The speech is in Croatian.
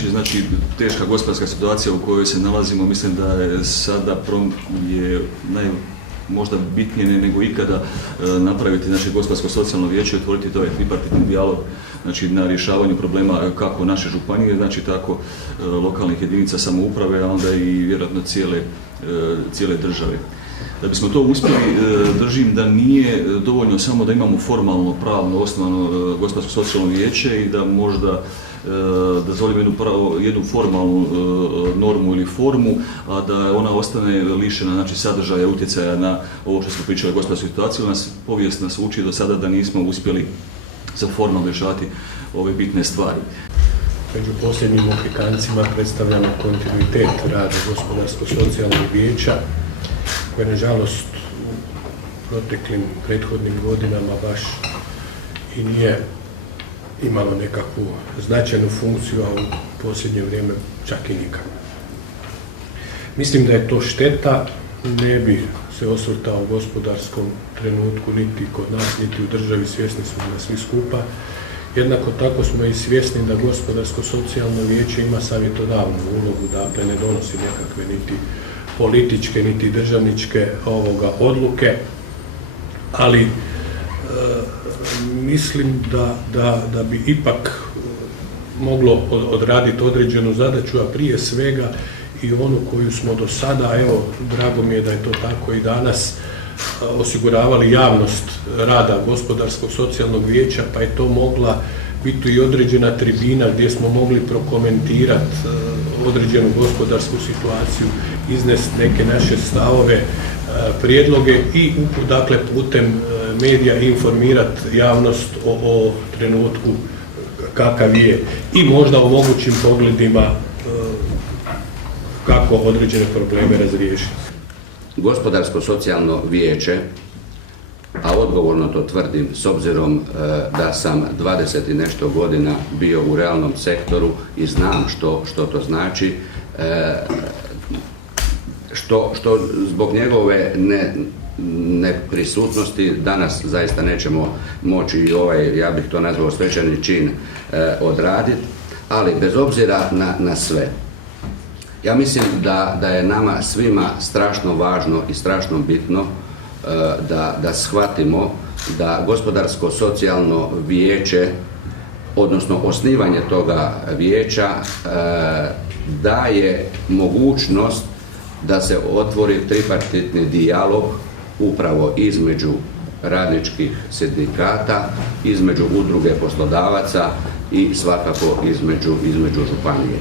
tajniče, znači teška gospodarska situacija u kojoj se nalazimo, mislim da je sada možda bitnije nego ikada napraviti znači, gospodarsko-socijalno vijeće i otvoriti to tripartitni dijalog znači, na rješavanju problema kako naše županije, znači tako lokalnih jedinica samouprave, a onda i vjerojatno cijele države. Da bismo to uspjeli, držim da nije dovoljno samo da imamo formalno, pravno osnovano gospodarsko-socijalno vijeće i da možda dozvolimo jednu formalnu normu ili formu, a da ona ostane lišena znači, sadržaja, utjecaja na ovo što smo pričali o gospodarskoj situaciji. Povijest nas uči do sada da nismo uspjeli za formalno rješavati ove bitne stvari. Među posljednjim Mohikancima predstavljamo kontinuitet rada gospodarsko-socijalnog vijeća, koje nažalost u proteklim prethodnim godinama baš i nije imalo nekakvu značajnu funkciju, a u posljednje vrijeme čak i nikakvu. Mislim da je to šteta, ne bi se osvrtao u gospodarskom trenutku niti kod nas, niti u državi, svjesni smo da svi skupa. Jednako tako smo i svjesni da gospodarsko-socijalno vijeće ima savjetodavnu ulogu, dakle ne donosi nekakve niti političke, niti državničke odluke, ali mislim da bi ipak moglo odraditi određenu zadaću, a prije svega i onu koju smo do sada, evo, drago mi je da je to tako i danas, osiguravali javnost rada gospodarsko-socijalnog vijeća, pa je to mogla biti i određena tribina gdje smo mogli prokomentirati određenu gospodarsku situaciju, iznesti neke naše stavove, prijedloge i dakle putem medija informirati javnost o trenutku kakav je i možda o mogućim pogledima kako određene probleme razriješiti. Gospodarsko-socijalno vijeće, a odgovorno to tvrdim s obzirom da sam 20 i nešto godina bio u realnom sektoru i znam što to znači, što zbog njegove neprisutnosti danas zaista nećemo moći i ja bih to nazvao svečani čin odraditi, ali bez obzira na sve, ja mislim da je nama svima strašno važno i strašno bitno da shvatimo da gospodarsko-socijalno vijeće, odnosno osnivanje toga vijeća, daje mogućnost da se otvori tripartitni dijalog upravo između radničkih sindikata, između udruge poslodavaca i svakako između županije.